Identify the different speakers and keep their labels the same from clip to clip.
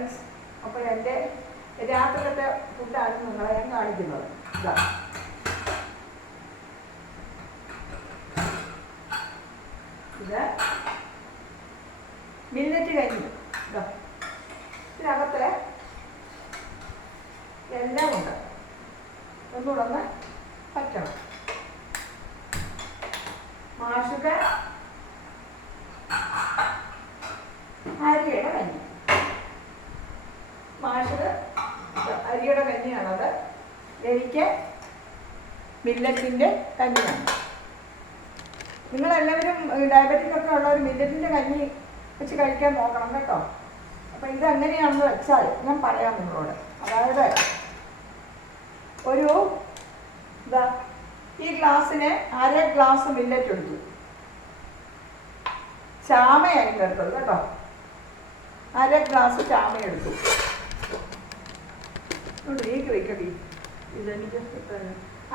Speaker 1: Friends അപ്പോൾ എന്റെ രാത്രിയിലത്തെ ഫുഡാണ് നിങ്ങളെ ഞാൻ കാണിക്കുന്നത്. ഇതാ മില്ലറ്റ് കഞ്ഞി ഇതാ ഇതിനകത്ത് എല്ലാം ഉണ്ട്. ഒന്നുകൂടൊന്ന് പറ്റണം. മാഷത്തെ അരിയുടെ കഞ്ഞി. മാഷത് അരിയുടെ കഞ്ഞിയാണത്. എനിക്ക് മില്ലറ്റിന്റെ കഞ്ഞിയാണ്. നിങ്ങളെല്ലാവരും ഡയബറ്റിക് ഒക്കെ ഉള്ളവർ മില്ലറ്റിന്റെ കഞ്ഞി വെച്ച് കഴിക്കാൻ നോക്കണം കേട്ടോ. അപ്പം ഇത് എങ്ങനെയാണെന്ന് വെച്ചാൽ ഞാൻ പറയാം നിങ്ങളോട്. അതായത് ഒരു ഇതാ ഈ ഗ്ലാസ്സിന് അര ഗ്ലാസ് മില്ലറ്റ് എടുത്തു. ചാമയായിട്ട് എടുത്തത് കേട്ടോ. അര ഗ്ലാസ് ചാമ എടുത്തു.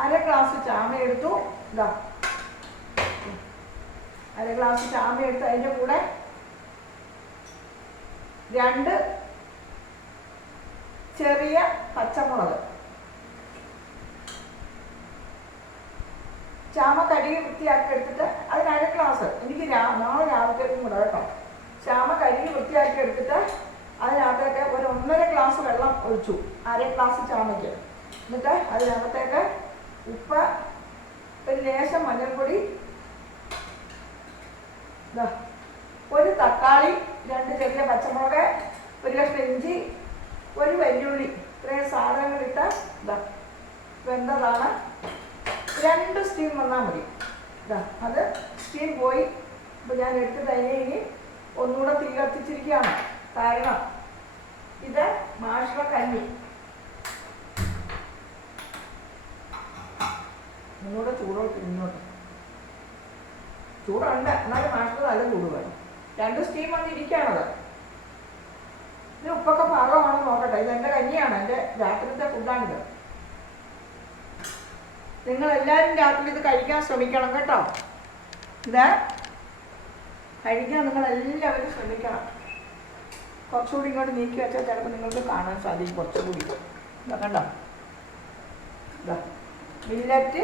Speaker 1: അര ഗ്ലാസ് ചാമ എടുത്തു ഇതാ അര ഗ്ലാസ് ചാമ എടുത്ത് അതിന്റെ കൂടെ രണ്ട് ചെറിയ പച്ചമുളക്. ചാമ കഴുകി വൃത്തിയാക്കി എടുത്തിട്ട് അതിന് അര ഗ്ലാസ് എനിക്ക് നാളെ രാവിലത്തേക്കും കൂടെ കേട്ടോ. ചാമ കഴുകി വൃത്തിയാക്കി എടുത്തിട്ട് അതിനകത്തേക്ക് ഒരു ഒന്നര ഗ്ലാസ് വെള്ളം ഒഴിച്ചു. അര ഗ്ലാസ് ചാമയ്ക്ക് എന്നിട്ട് അതിനകത്തേക്ക് ഉപ്പ് ഒരു ലേശം മഞ്ഞൾപ്പൊടി ഒരു തക്കാളി രണ്ട് ചെറിയ പച്ചമുളക് ഒരു കഷ്ണം ഇഞ്ചി ഒരു വെല്ലുള്ളി ഇത്രയും സാധനങ്ങളിട്ട് ഇതാ വെന്തതാണ്. രണ്ട് സ്റ്റീം വന്നാൽ മതി. ഇതാ അത് സ്റ്റീം പോയി. ഇപ്പം ഞാൻ എടുത്ത് തന്നെ ഇനി ഒന്നുകൂടെ തീ കത്തിച്ചിരിക്കുകയാണ്. കാരണം ഇത് മാഷ കഞ്ഞി ഒന്നുകൂടെ ചൂടോട്ട് ഇങ്ങോട്ട്. ചൂടുണ്ട്. എന്നാലും മാഷ നല്ല ചൂട് വേണം രണ്ട് സ്റ്റീം വന്നിരിക്കുകയാണത് ഇത് ഉപ്പൊക്കെ പാകമാണോ നോക്കട്ടെ. ഇത് എന്റെ കഞ്ഞിയാണ്. എന്റെ രാത്രിത്തെ ഫുഡാണിത് നിങ്ങൾ എല്ലാരും രാത്രി ഇത് കഴിക്കാൻ ശ്രമിക്കണം കേട്ടോ. ഇത് കഴിക്കാൻ നിങ്ങൾ എല്ലാവരും ശ്രമിക്കണം. കുറച്ചുകൂടി ഇങ്ങോട്ട് നീക്കി വെച്ചാൽ ചിലപ്പോൾ നിങ്ങൾക്ക് കാണാൻ സാധിക്കും കുറച്ചുകൂടി. ഇതാ കണ്ടോ? ഇതാ. മില്ലറ്റ്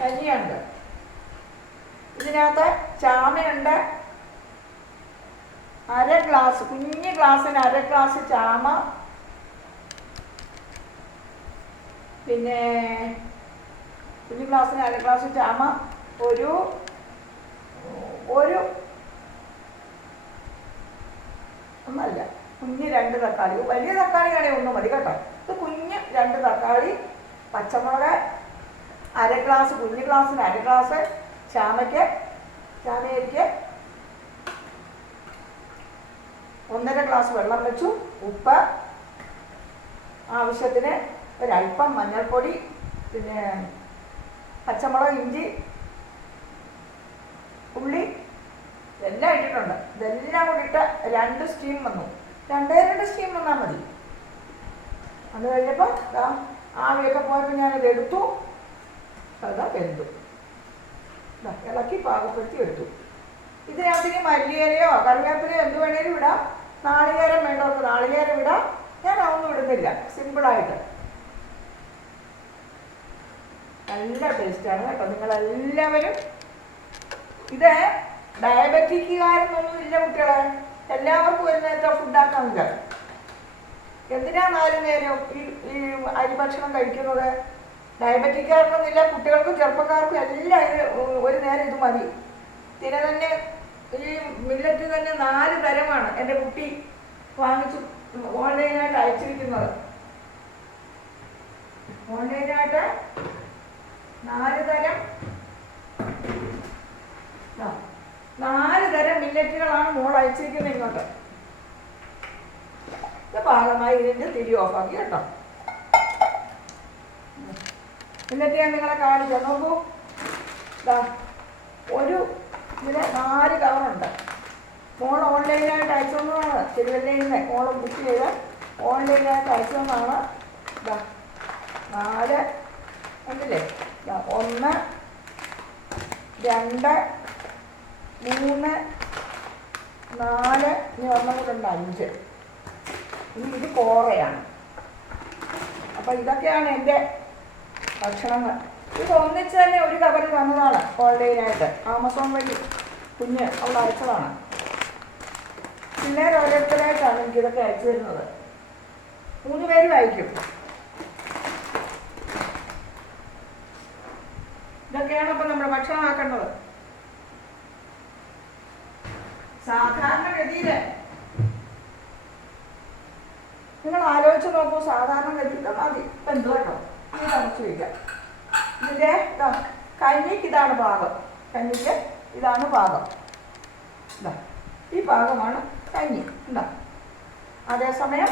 Speaker 1: കഞ്ഞിയുണ്ട് ഇതിനകത്ത് ചാമയുണ്ട്. അര ഗ്ലാസ് കുഞ്ഞു ഗ്ലാസ്സിന് അര ഗ്ലാസ് ചാമ. പിന്നെ കുഞ്ഞു ഗ്ലാസ്സിന് അര ഗ്ലാസ് ചാമ. ഒരു ഒരു ഒന്നല്ല കുഞ്ഞ് രണ്ട് തക്കാളി. വലിയ തക്കാളിയാണെങ്കിൽ ഒന്ന് മതി കേട്ടോ. ഇത് കുഞ്ഞ് രണ്ട് തക്കാളി പച്ചമുളക് അര ഗ്ലാസ് കുഞ്ഞ് ഗ്ലാസ്സിന് അര ഗ്ലാസ് ചാമയ്ക്ക് ചാമയരിക്ക് ഒന്നര ഗ്ലാസ് വെള്ളം വെച്ചു. ഉപ്പ് ആവശ്യത്തിന് ഒരല്പം മഞ്ഞൾപ്പൊടി പിന്നെ പച്ചമുളക് ഇഞ്ചി ഉള്ളി ഇതെല്ലാം കൂടിയിട്ട് രണ്ട് സ്റ്റീം വന്നു. രണ്ടേ രണ്ട് സ്റ്റീം വന്നാൽ മതി. അത് കഴിഞ്ഞപ്പോൾ ആവിയൊക്കെ പോയപ്പോൾ ഞാനത് എടുത്തു. അതാ വെന്തു. ഇളക്കി പാകപ്പെടുത്തി എടുത്തു. ഇതിനകത്തേക്ക് മല്ലിയിലയോ കറിവേപ്പിലയോ എന്ത് വേണേലും ഇടാം. നാളികേരം വേണ്ടവർക്ക് നാളികേരം ഇടാം. ഞാൻ അതൊന്നും ഇടുന്നില്ല. സിമ്പിളായിട്ട് നല്ല ടേസ്റ്റാണ് കേട്ടോ. നിങ്ങളെല്ലാവരും ഇത് ഡയബറ്റിക്കുകാരനൊന്നും ഇല്ല കുട്ടികളെ. എല്ലാവർക്കും ഒരു നേരത്തെ ഫുഡാക്കാനില്ല എന്തിനാ നാല് നേരം ഈ ഈ അരി ഭക്ഷണം കഴിക്കുന്നത്? ഡയബറ്റിക് ഡയബറ്റിക്കാർക്കൊന്നുമില്ല കുട്ടികൾക്കും ചെറുപ്പക്കാർക്കും എല്ലാം ഒരു നേരം ഇത് മതി. പിന്നെ തന്നെ ഈ മില്ലറ്റ് തന്നെ നാല് തരമാണ് എന്റെ കുട്ടി വാങ്ങിച്ചു ഓൺലൈനായിട്ട് അയച്ചിരിക്കുന്നത്. ഓൺലൈനായിട്ട് നാല് തരം ആ, നാല് തരം അയച്ചിരിക്കുന്നത് ഇങ്ങോട്ട്. ഇത് ഭാഗമായി ഇതിന്റെ തിരി ഓഫാക്കി കേട്ടോ. എന്നിട്ട് ഞാൻ നിങ്ങളെ കാണിച്ചു നോക്കൂ. ഒരു ഇതിന് നാല് കവറുണ്ട് മോൾ ഓൺലൈനായിട്ട് അയച്ചുകൊണ്ടാണ് തിരുവല്ലയിൽ നിന്ന് മോൾ ബുക്ക് ചെയ്ത് ഓൺലൈനായിട്ട് അയച്ചുകൊണ്ടാണ് ഇതാ നാല് ഉണ്ടല്ലേ? ഒന്ന് രണ്ട് മൂന്ന് നാല് ഇനി ഒന്നും കൂടെ ഉണ്ട് അഞ്ച്. ഇനി ഇത് കോറയാണ്. അപ്പോൾ ഇതൊക്കെയാണ് എന്റെ ഭക്ഷണങ്ങൾ. ഇത് ഒന്നിച്ച് തന്നെ ഒരു കവറിൽ വന്നതാണ് ഓൺലൈനായിട്ട്. ആമസോൺ വഴി കുഞ്ഞ് അവൾ അയച്ചതാണ്. പിള്ളേർ ഓരോരുത്തരായിട്ടാണ് എനിക്കിതൊക്കെ അയച്ചു തരുന്നത്. മൂന്ന് പേരും അയക്കും ഇതൊക്കെയാണ് അപ്പം നമ്മൾ ഭക്ഷണമാക്കേണ്ടത് സാധാരണഗതിയിൽ നിങ്ങൾ ആലോചിച്ച് നോക്കൂ സാധാരണഗതിയിൽ മതി. ഇപ്പം എന്ത് കേട്ടോ ഇത് അടച്ചു വയ്ക്കാം ഇതിന്റെ കഞ്ഞിക്ക് ഇതാണ് പാകം കഞ്ഞിക്ക് ഇതാണ് ഇതാ ഈ പാകമാണ് കഞ്ഞി എന്താ അതേസമയം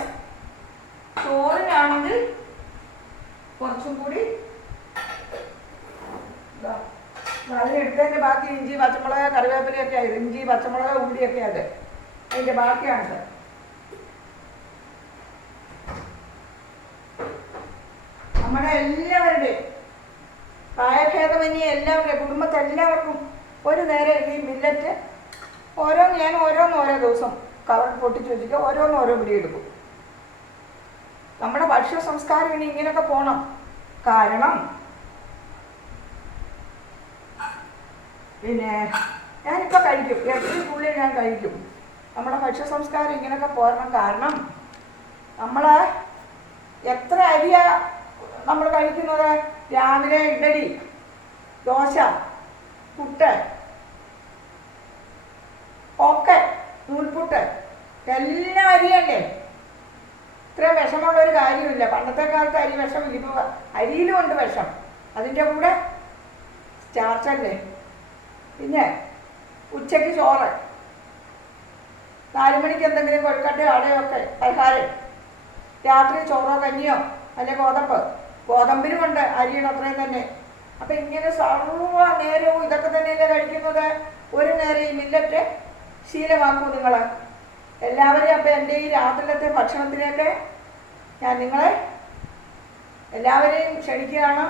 Speaker 1: ചോറിനാണെങ്കിൽ കുറച്ചും കൂടി അതിനെടുത്തതിന്റെ ബാക്കി ഇഞ്ചി പച്ചമുളക് കറിവേപ്പിലയൊക്കെ ആയത്. ഇഞ്ചി പച്ചമുളക് ഉള്ളിയൊക്കെ അത് അതിന്റെ ബാക്കിയാണിത്. നമ്മുടെ എല്ലാവരുടെയും പ്രായഭേദമന്യേ എല്ലാവരുടെയും കുടുംബത്തെല്ലാവർക്കും ഒരു നേരം ഈ മില്ലറ്റ് ഓരോ ഞാൻ ഓരോന്ന് ഓരോ ദിവസം കവർ പൊട്ടിച്ച് വെച്ചിട്ട് ഓരോന്ന് ഓരോ പിടി എടുക്കും. നമ്മുടെ ഭക്ഷ്യ സംസ്കാരം ഇനി ഇങ്ങനെയൊക്കെ പോണം. കാരണം പിന്നെ ഞാനിപ്പോൾ കഴിക്കും. എപ്പോഴും കൂടുതൽ ഞാൻ കഴിക്കും. നമ്മുടെ ഭക്ഷ്യ സംസ്കാരം ഇങ്ങനെയൊക്കെ പോരണം കാരണം നമ്മൾ എത്ര അരിയ നമ്മൾ കഴിക്കുന്നത്? രാവിലെ ഇഡലി ദോശ പുട്ട് ഒക്കെ നൂൽപുട്ട്. എല്ലാം അരിയല്ലേ ഇത്ര വിഷമുള്ള ഒരു കാര്യമില്ല. പണ്ടത്തെ കാലത്ത് അരി വിഷമില്ല. ഇപ്പോൾ അരിയിലും ഉണ്ട് വിഷം. അതിന്റെ കൂടെ സ്റ്റാർച്ചല്ലേ? പിന്നെ ഉച്ചയ്ക്ക് ചോറ്. നാല് മണിക്ക് എന്തെങ്കിലും കൊഴുക്കട്ടയോ അടയോ ഒക്കെ പലഹാരം രാത്രി ചോറോ കഞ്ഞിയോ അല്ലെ ഗോതമ്പ്? ഗോതമ്പിനും ഉണ്ട് അരിയുടെ അത്രയും തന്നെ. അപ്പം ഇങ്ങനെ സർവ നേരവും ഇതൊക്കെ തന്നെയല്ലേ കഴിക്കുന്നത്? ഒരു നേരം ഈ മില്ലറ്റ് ശീലമാക്കൂ നിങ്ങൾ എല്ലാവരെയും അപ്പം എന്റെ ഈ രാത്രിയിലത്തെ ഭക്ഷണത്തിലേക്ക് ഞാൻ നിങ്ങളെ എല്ലാവരെയും ക്ഷണിക്കുകയാണ്.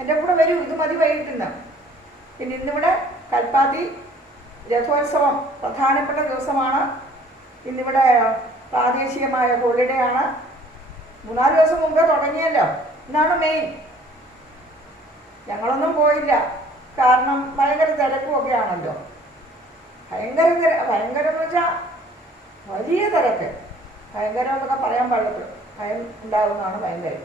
Speaker 1: എന്റെ കൂടെ വരൂ ഇത് മതി വൈകിട്ടുണ്ട് പിന്നെ ഇന്നിവിടെ കൽപ്പാത്തി രഥോത്സവം പ്രധാനപ്പെട്ട ദിവസമാണ്. ഇന്നിവിടെ പ്രാദേശികമായ ഹോളിഡേ ആണ്. മൂന്നാൽ ദിവസം മുമ്പേ തുടങ്ങിയല്ലോ. ഇന്നാണ് മെയിൻ ഞങ്ങളൊന്നും പോയില്ല. കാരണം ഭയങ്കര തിരക്കും ഒക്കെ ആണല്ലോ ഭയങ്കര തിര ഭയങ്കരം എന്ന് വെച്ചാൽ വലിയ തിരക്ക്. ഭയങ്കരം എന്നൊക്കെ പറയാൻ പാടില്ല ഭയം ഉണ്ടാകുന്നതാണ് ഭയങ്കരം.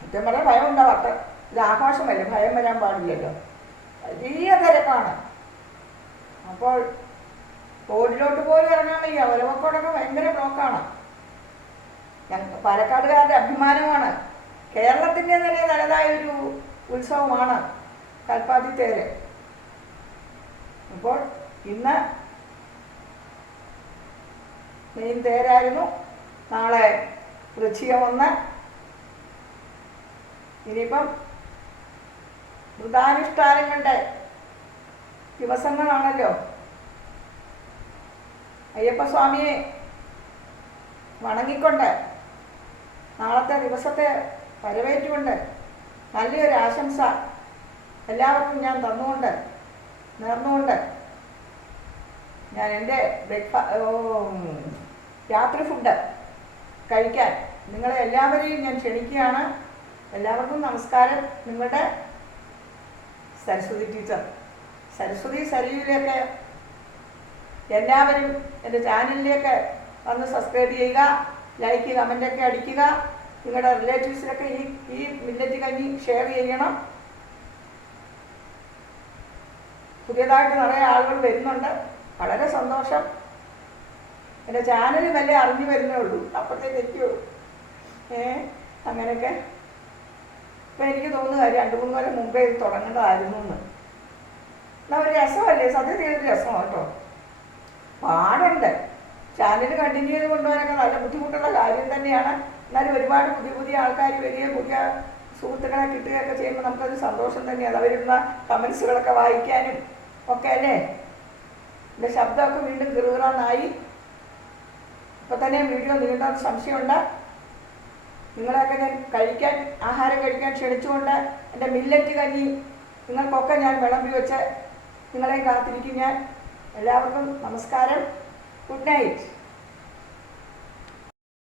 Speaker 1: സത്യം പറയാൻ ഭയം ഉണ്ടാവാത്ത ഇത് ആഘോഷമല്ലേ ഭയം വരാൻ പാടില്ലല്ലോ. വലിയ തിരക്കാണ്. അപ്പോൾ റോഡിലോട്ട് പോലും ഇറങ്ങാൻ വയ്യ. ഒരവക്കോടൊക്കെ ഭയങ്കര ബ്ലോക്കാണ്. ഞങ്ങൾക്ക് പാലക്കാടുകാരുടെ അഭിമാനമാണ്. കേരളത്തിന്റെ തന്നെ തനതായ ഒരു ഉത്സവമാണ് കൽപ്പാത്തി തേര് അപ്പോൾ ഇന്ന് മെയിൻ തേരായിരുന്നു. നാളെ വൃശ്ചികം ഒന്ന് ഇനിയിപ്പം വ്രതാനുഷ്ഠാനങ്ങളുടെ ദിവസങ്ങളാണല്ലോ. അയ്യപ്പസ്വാമിയെ വണങ്ങിക്കൊണ്ട് നാളത്തെ ദിവസത്തെ വരവേറ്റുകൊണ്ട് നല്ലൊരു ആശംസ എല്ലാവർക്കും ഞാൻ തന്നുകൊണ്ട് നേർന്നുകൊണ്ട് ഞാൻ എന്റെ ബ്രേക്ക്ഫാ രാത്രി ഫുഡ് കഴിക്കാൻ നിങ്ങളെ എല്ലാവരെയും ഞാൻ ക്ഷണിക്കുകയാണ്. എല്ലാവർക്കും നമസ്കാരം. നിങ്ങളുടെ സരസ്വതി ടീച്ചർ. സരസ്വതി സരിയിലേക്ക് എല്ലാവരും എന്റെ ചാനലിലേക്ക് വന്ന് സബ്സ്ക്രൈബ് ചെയ്യുക ലൈക്ക് കമന്റൊക്കെ അടിക്കുക. നിങ്ങളുടെ റിലേറ്റീവ്സിലൊക്കെ ഈ ഈ മില്ലറ്റ് കഞ്ഞി ഷെയർ ചെയ്യണം. പുതിയതായിട്ട് നിറയെ ആളുകൾ വരുന്നുണ്ട്. വളരെ സന്തോഷം. എന്റെ ചാനൽ വല്ല അറിഞ്ഞു വരുന്നേ ഉള്ളൂ. അപ്പോഴത്തേക്ക് എത്തിയോ ഏ അങ്ങനെയൊക്കെ. ഇപ്പം എനിക്ക് തോന്നുക രണ്ട് മൂന്ന് കൊല്ലം മുമ്പേ ഇത് തുടങ്ങേണ്ടതായിരുന്നു എന്ന്. രസമല്ലേ? സത്യത്തിൽ ഒരു രസമാണ് കേട്ടോ. പാടുണ്ട്. ചാനൽ കണ്ടിന്യൂ ചെയ്ത് കൊണ്ടുപോകാനൊക്കെ നല്ല ബുദ്ധിമുട്ടുള്ള കാര്യം തന്നെയാണ്. എന്നാലും ഒരുപാട് പുതിയ പുതിയ ആൾക്കാർ വരിക പുതിയ സുഹൃത്തുക്കളെ കിട്ടുകയൊക്കെ ചെയ്യുമ്പോൾ നമുക്കത് സന്തോഷം തന്നെയാണ്. അവരിടുന്ന കമൻസുകളൊക്കെ വായിക്കാനും ഒക്കെ അല്ലേ? എന്റെ ശബ്ദമൊക്കെ വീണ്ടും കിറുകിറാന്നായി ഇപ്പം തന്നെ വീഡിയോ നീണ്ട സംശയമുണ്ട്. നിങ്ങളെയൊക്കെ ഞാൻ കഴിക്കാൻ ആഹാരം കഴിക്കാൻ ക്ഷണിച്ചുകൊണ്ട് എന്റെ മില്ലറ്റ് കഞ്ഞി നിങ്ങൾക്കൊക്കെ ഞാൻ വിളമ്പി വെച്ച് നിങ്ങളെ കാത്തിരിക്കും ഞാൻ. എല്ലാവർക്കും നമസ്കാരം. Good night.